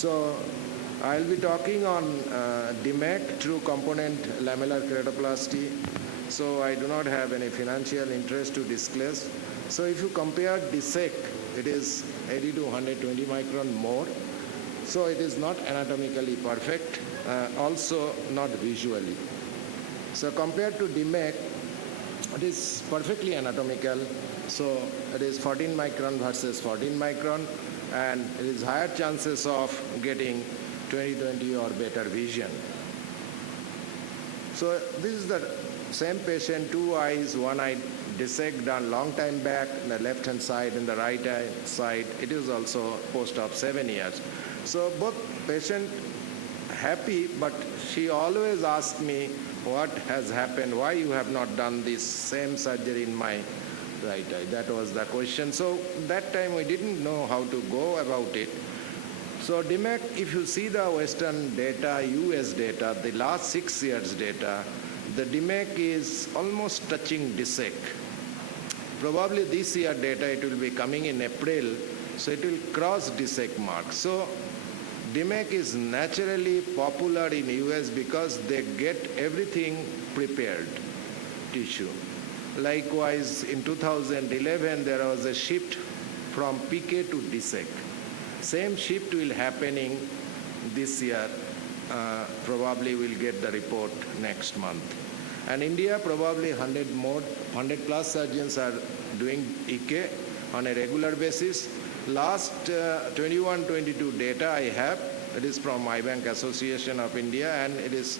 So I'll be talking on DMEK, true component lamellar keratoplasty. So I do not have any financial interest to disclose. So if you compare DSEK, it is 80 to 120 micron more. So it is not anatomically perfect, also not visually. So compared to DMEK, it is perfectly anatomical. So it is 14 micron versus 14 micron, and it is higher chances of getting 20/20 or better vision. So this is the same patient, 2 eyes, 1 eye DSEK done long time back, in the left hand side and the right hand side. It is also post-op 7 years. So both patient happy, but she always asked me, what has happened, why you have not done this same surgery in my right eye? That was the question. So that time we didn't know how to go about it. So DMEK, if you see the Western data, US data, the last 6 years data, the DMEK is almost touching DSEK. Probably this year data, it will be coming in April, so it will cross DSEK mark. So DMEK is naturally popular in US because they get everything prepared tissue. Likewise, in 2011, there was a shift from PK to DSEK. Same shift will happening this year. Probably we'll get the report next month. And India, probably 100 plus surgeons are doing EK on a regular basis. Last 21-22 data I have, it is from Eye Bank Association of India, and it is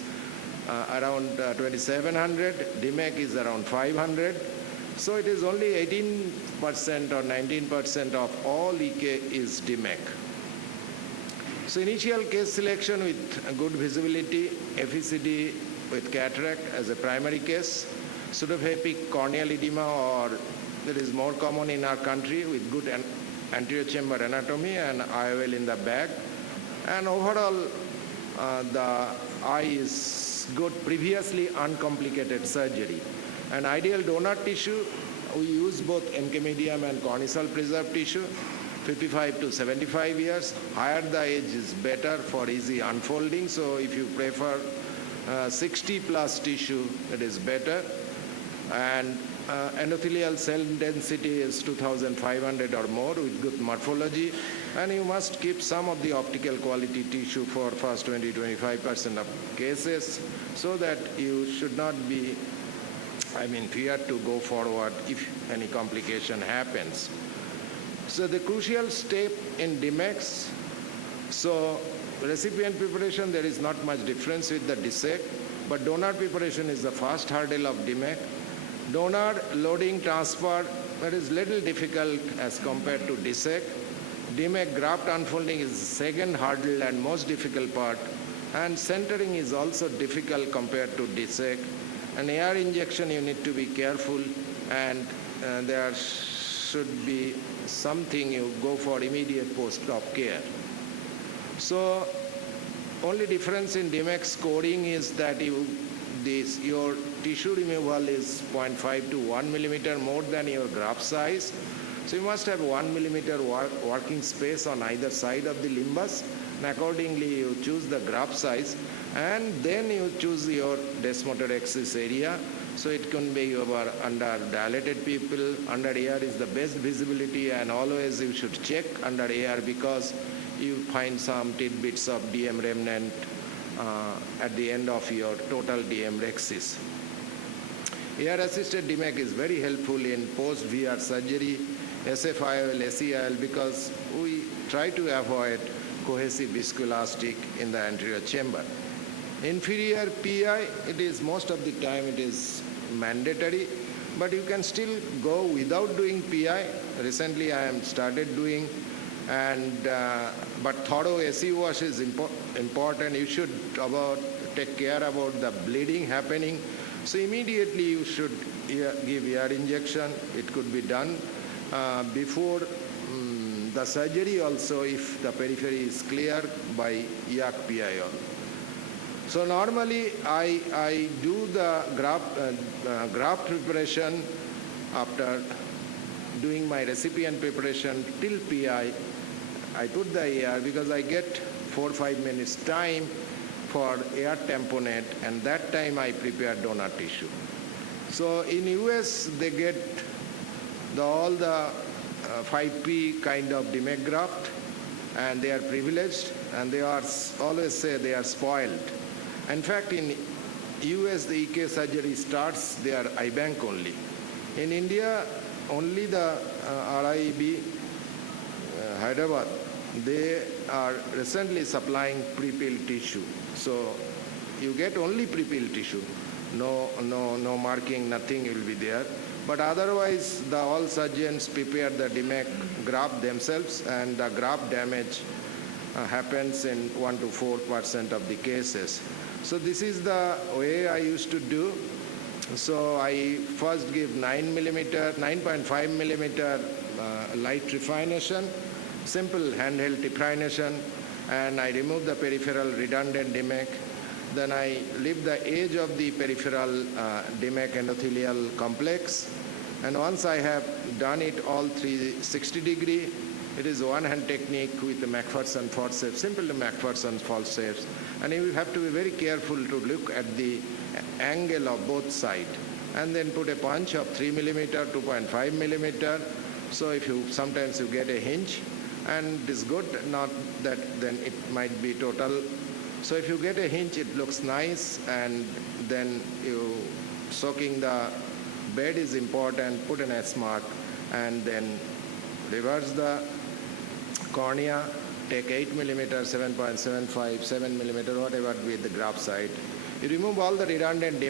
around 2,700. DMEK is around 500. So it is only 18% or 19% of all EK is DMEK. So initial case selection with good visibility, FECD with cataract as a primary case, pseudohepatic corneal edema, or that is more common in our country, with good anterior chamber anatomy and IOL in the back. And overall, the eye is good, previously uncomplicated surgery. And ideal donor tissue, we use both MK medium and corneal preserved tissue, 55 to 75 years. Higher the age is better for easy unfolding. So if you prefer 60 plus tissue, it is better. And endothelial cell density is 2,500 or more with good morphology. And you must keep some of the optical quality tissue for first 20-25% of cases, so that you should not be feared to go forward if any complication happens. So the crucial step in DMEKs, so recipient preparation, there is not much difference with the DSEK, but donor preparation is the first hurdle of DMEK. Donor loading transfer, that is little difficult as compared to DSEK. DMEK graft unfolding is the second hurdle and most difficult part, and centering is also difficult compared to DSEK. An AR injection, you need to be careful, and there should be something you go for immediate post-op care. So only difference in DMEK scoring is that your tissue removal is 0.5 to 1 millimeter more than your graft size. So you must have 1 millimeter working space on either side of the limbus, and accordingly you choose the graft size, and then you choose your desmotor axis area. So it can be under dilated people. Under AR is the best visibility, and always you should check under AR because you find some tidbits of DM remnant at the end of your total DM axis. AR-assisted DMEK is very helpful in post-VR surgery, SFIOL, SEIL, because we try to avoid cohesive viscoelastic in the anterior chamber. Inferior PI, it is most of the time it is mandatory, but you can still go without doing PI. Recently I am started doing, and but thorough SE wash is important. You should take care about the bleeding happening. So immediately you should give ER injection. It could be done before the surgery also, if the periphery is clear, by EAC PIO. So normally I do the graft preparation after doing my recipient preparation till PI I put the AR because I get 4 or 5 minutes time for air tamponade, and that time I prepare donor tissue. So in US, they get all the 5P kind of DMEK graft, and they are privileged, and they are always say they are spoiled. In fact, in US, the EK surgery starts their IBank only. In India, only the RIB Hyderabad, they are recently supplying pre-pilled tissue. So you get only pre-pilled tissue. No marking, nothing will be there. But otherwise, all surgeons prepare the DMEK graft themselves, and the graft damage happens in 1 to 4% of the cases. So this is the way I used to do. So I first give 9.5 millimeter light trephination, simple handheld trephination, and I remove the peripheral redundant DMEK. Then I leave the edge of the peripheral DMEK endothelial complex. And once I have done it all 360 degree, it is one-hand technique with the McPherson forceps, simple McPherson forceps. And you have to be very careful to look at the angle of both sides. And then put a punch of 3 millimeter, 2.5 millimeter. So if sometimes you get a hinge, and it is good, not that then it might be total. So if you get a hinge, it looks nice, and then you soaking the bed is important, put an S mark, and then reverse the cornea, take 8 millimeter, 7.75, 7 millimeter, whatever with the graft side. You remove all the redundant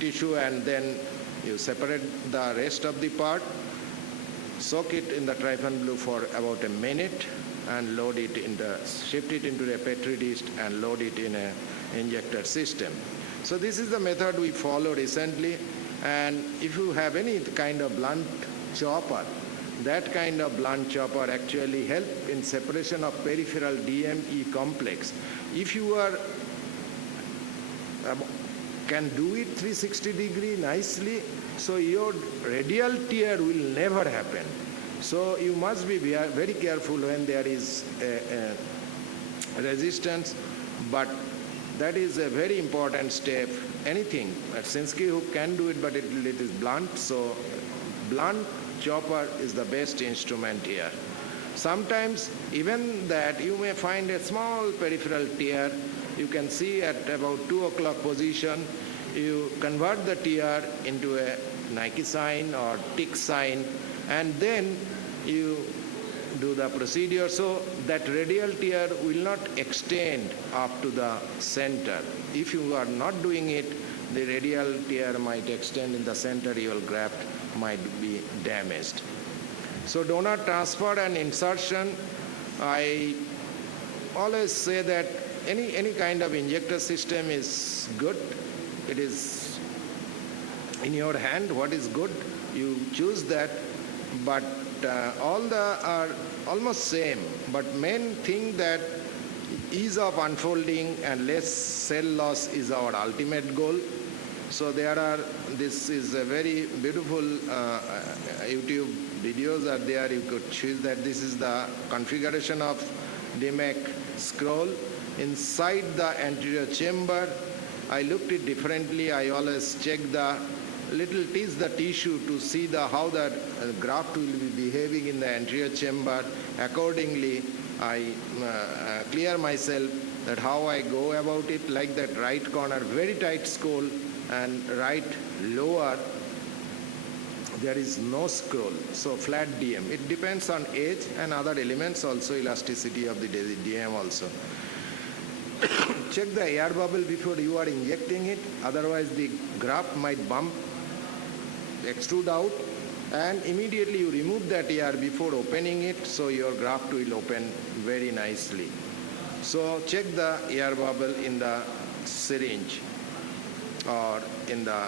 tissue, and then you separate the rest of the part, soak it in the trypan blue for about a minute, and load it shift it into a petri dish and load it in an injector system. So this is the method we follow recently. And if you have any kind of blunt chopper, that kind of blunt chopper actually help in separation of peripheral DME complex. If you can do it 360 degree nicely, so your radial tear will never happen. So you must be very careful when there is a resistance, but that is a very important step. Anything, at Sinski hook can do it, but it is blunt, so blunt chopper is the best instrument here. Sometimes even that you may find a small peripheral tear. You can see at about 2 o'clock position, you convert the tear into a Nike sign or tick sign, and then you do the procedure so that radial tear will not extend up to the center. If you are not doing it, the radial tear might extend in the center, your graft might be damaged. So donor transfer and insertion, I always say that any kind of injector system is good. It is in your hand, what is good, you choose that, but all are almost same, but main thing that ease of unfolding and less cell loss is our ultimate goal. So this is a very beautiful YouTube videos are there. You could choose that. This is the configuration of DMEK scroll. Inside the anterior chamber, I looked it differently. I always check the tease the tissue to see how the graft will be behaving in the anterior chamber. Accordingly, I clear myself that how I go about it, like that right corner, very tight scroll, and right lower, there is no scroll, so flat DM. It depends on age and other elements also, elasticity of the DM also. Check the air bubble before you are injecting it, otherwise the graft might bump, extrude out, and immediately you remove that air before opening it, so your graft will open very nicely. So check the air bubble in the syringe or in the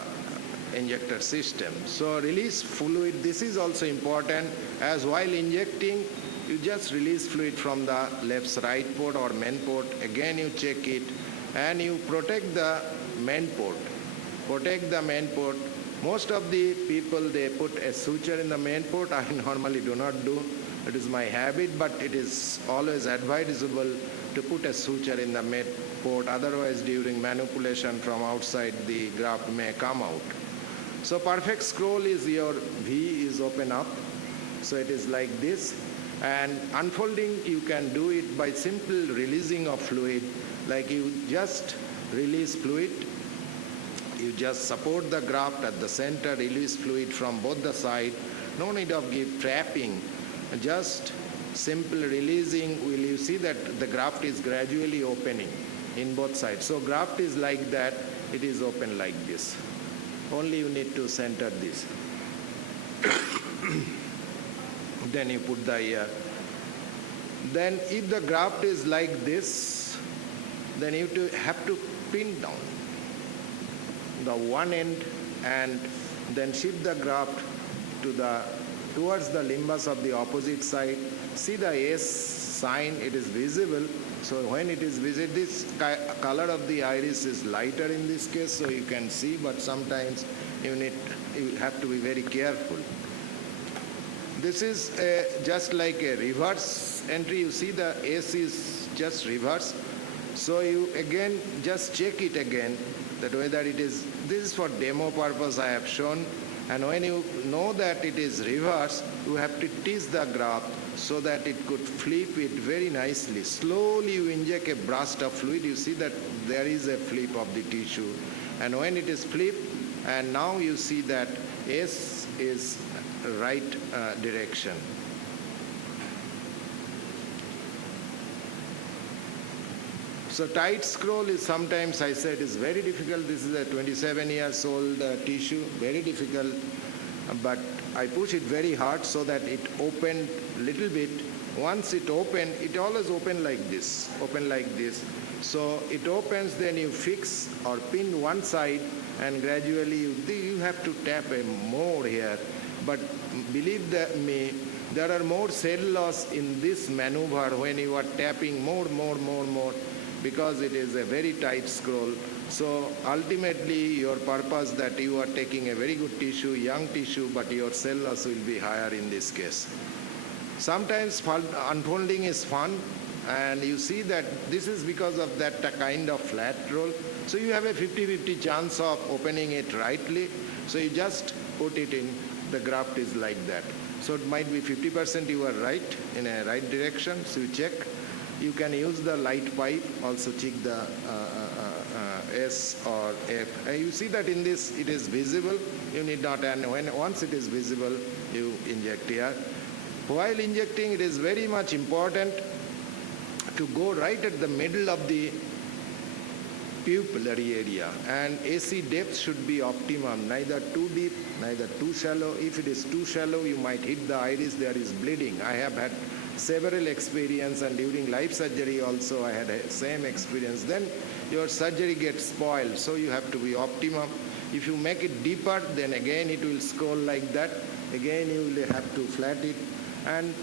injector system. So release fluid, this is also important, as while injecting, you just release fluid from the left right port or main port. Again you check it, and you protect the main port. Protect the main port. Most of the people, they put a suture in the main port. I normally do not do. It is my habit, but it is always advisable to put a suture in the med port. Otherwise, during manipulation from outside, the graft may come out. So perfect scroll is your V is open up. So it is like this. And unfolding, you can do it by simple releasing of fluid. Like you just release fluid. You just support the graft at the center, release fluid from both the sides. No need of trapping. Just simple releasing. Will you see that the graft is gradually opening in both sides. So graft is like that. It is open like this. Only you need to center this. Then you put the ear. Then if the graft is like this, then you have to pin down the one end and then shift the graft towards the limbus of the opposite side. See the S sign, it is visible. So when it is visible, this color of the iris is lighter in this case, so you can see, but sometimes you have to be very careful. This is just like a reverse entry. You see the S is just reverse. So you again just check it again that whether it is, this is for demo purpose I have shown. And when you know that it is reverse, you have to tease the graft so that it could flip it very nicely. Slowly you inject a burst of fluid. You see that there is a flip of the tissue. And when it is flipped, and now you see that S is right direction. So tight scroll is sometimes, I said, is very difficult. This is a 27 years old tissue, very difficult. But I push it very hard so that it opened little bit. Once it opened, it always open like this, open like this. So it opens, then you fix or pin one side, and gradually you have to tap more here. But believe me, there are more cell loss in this maneuver when you are tapping more, because it is a very tight scroll. So ultimately your purpose that you are taking a very good tissue, young tissue, but your cell loss will be higher in this case. Sometimes unfolding is fun, and you see that this is because of that kind of flat roll. So you have a 50-50 chance of opening it rightly. So you just put it in, the graft is like that. So it might be 50% you are right, in a right direction, so you check. You can use the light pipe, also check the S or F. You see that in this, it is visible. You need not, and once it is visible, you inject here. While injecting, it is very much important to go right at the middle of the pupillary area, and AC depth should be optimum, neither too deep, neither too shallow. If it is too shallow, you might hit the iris, there is bleeding. I have had several experience, and during life surgery also I had a same experience. Then your surgery gets spoiled, so you have to be optimum. If you make it deeper, then again it will scroll like that. Again you will have to flat it, and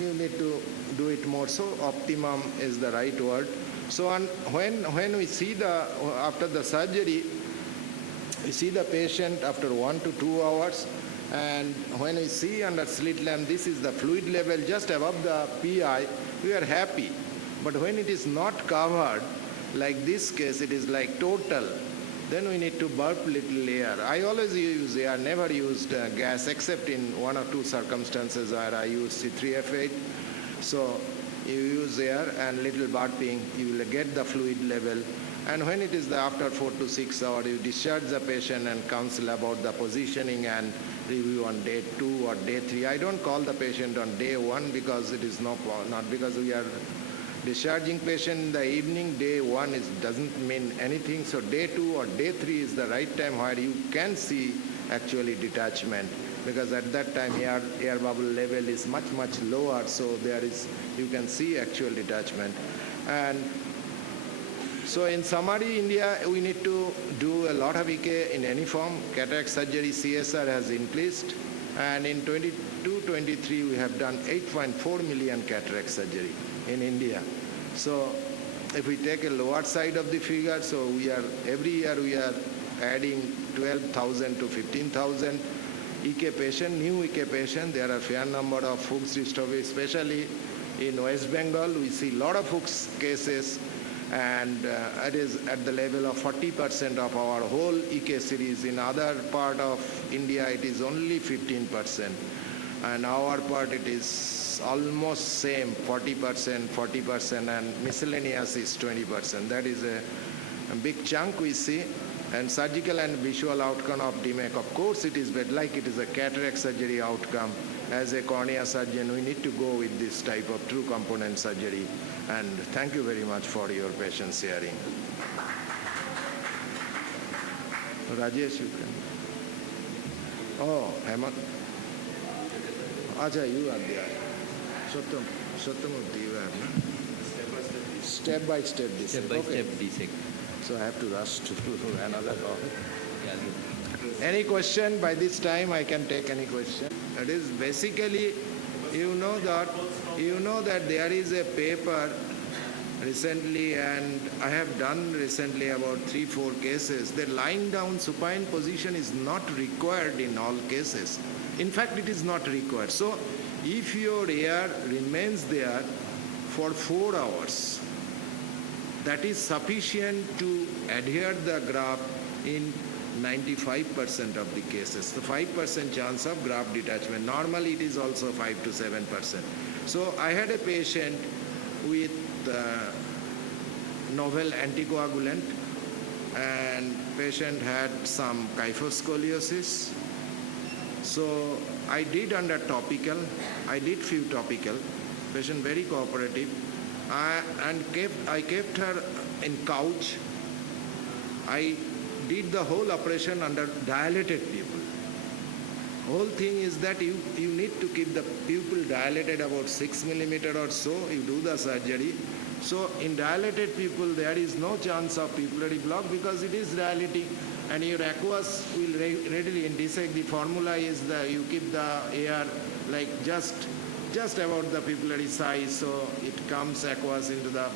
you need to do it more. So optimum is the right word. So when we see after the surgery, we see the patient after 1 to 2 hours, and when we see under slit lamp, this is the fluid level just above the PI, we are happy. But when it is not covered, like this case, it is like total, then we need to burp little air. I always use air, never used gas, except in 1 or 2 circumstances where I use C3F8. So you use air and little burping, you will get the fluid level. And when it is after 4 to 6 hours, you discharge the patient and counsel about the positioning and review on day 2 or day 3. I don't call the patient on day 1 because it is not because we are discharging patient in the evening. Day 1 doesn't mean anything. So day 2 or day 3 is the right time where you can see actually detachment, because at that time air bubble level is much lower, so you can see actual detachment. And so in summary, India, we need to do a lot of EK in any form. Cataract surgery CSR has increased, and in 22-23 we have done 8.4 million cataract surgery in India. So if we take a lower side of the figure, so every year we are adding 12,000 to 15,000. EK patient, new EK patient. There are fair number of Fuchs dystrophy, especially in West Bengal. We see a lot of Fuchs cases, and it is at the level of 40% of our whole EK series. In other part of India, it is only 15%. And our part, it is almost same, 40%, and miscellaneous is 20%. That is a big chunk we see. And surgical and visual outcome of DMEK, of course, it is bad, like it is a cataract surgery outcome. As a cornea surgeon, we need to go with this type of true component surgery. And thank you very much for your patience sharing. Rajesh, you can. Oh, Hemant. Acha, you are there. Sattamurthy, you are. Step by step this. Step by step DSEK. So I have to rush to another call. Any question? By this time I can take any question. That is basically, you know that there is a paper recently, and I have done recently about 3-4 cases. The lying down supine position is not required in all cases. In fact, it is not required. So if your air remains there for 4 hours, that is sufficient to adhere the graft in 95% of the cases. The 5% chance of graft detachment. Normally it is also 5 to 7%. So I had a patient with novel anticoagulant, and patient had some kyphoscoliosis. So I did under topical. I did few topical. Patient very cooperative. I kept her in couch. I did the whole operation under dilated pupil. Whole thing is that you need to keep the pupil dilated about 6 millimeter or so. You do the surgery. So in dilated pupil, there is no chance of pupillary block because it is dilating, and your aqueous will readily DSEK. The formula is you keep the air like just about the pupillary size, so it comes aqueous into the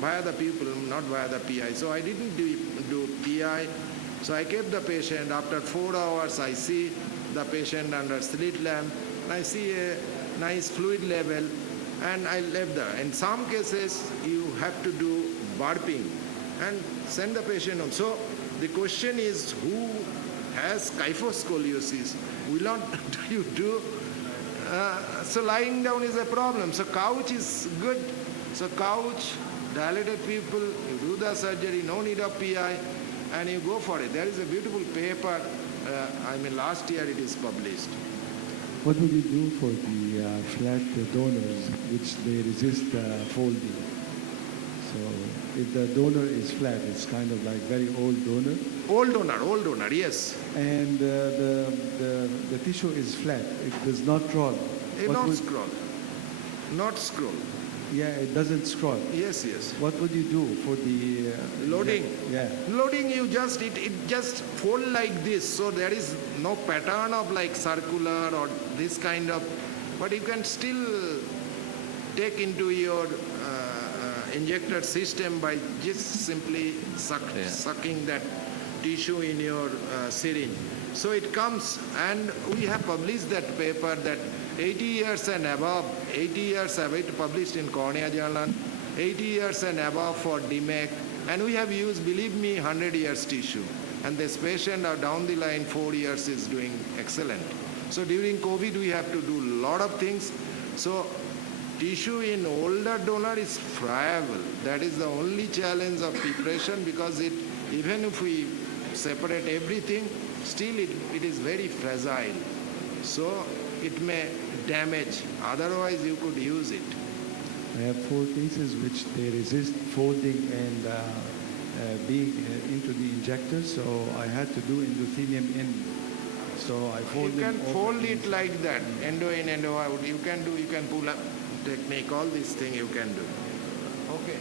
via the pupil, not via the PI. So I didn't do PI. So I kept the patient. After 4 hours, I see the patient under slit lamp. I see a nice fluid level, and I left there. In some cases, you have to do burping and send the patient home. So the question is, who has kyphoscoliosis? Will not you do? So lying down is a problem. So couch is good. So couch, dilated people, you do the surgery, no need of PI, and you go for it. There is a beautiful paper. Last year it is published. What would you do for the flat donors which they resist folding? So if the donor is flat, it's kind of like very old donor. Old donor, yes. And the tissue is flat. It does not crawl. Not scroll. Yeah, it doesn't scroll. Yes. What would you do for the loading? Yeah. Loading, you just it just fold like this. So there is no pattern of like circular or this kind of, but you can still take into your injector system by just simply sucking that tissue in your syringe. So it comes, and we have published that paper that 80 years and above, it published in Cornea Journal, 80 years and above for DMEK, and we have used, believe me, 100 years tissue. And this patient down the line 4 years is doing excellent. So during COVID, we have to do a lot of things. So tissue in older donor is friable. That is the only challenge of preparation, because even if we separate everything, still it is very fragile. So it may damage. Otherwise, you could use it. I have 4 cases which they resist folding and being into the injector, so I had to do endothelium in. So I fold You can them fold it like that, endo in, endo out. You can pull up technique, all these things you can do. Okay.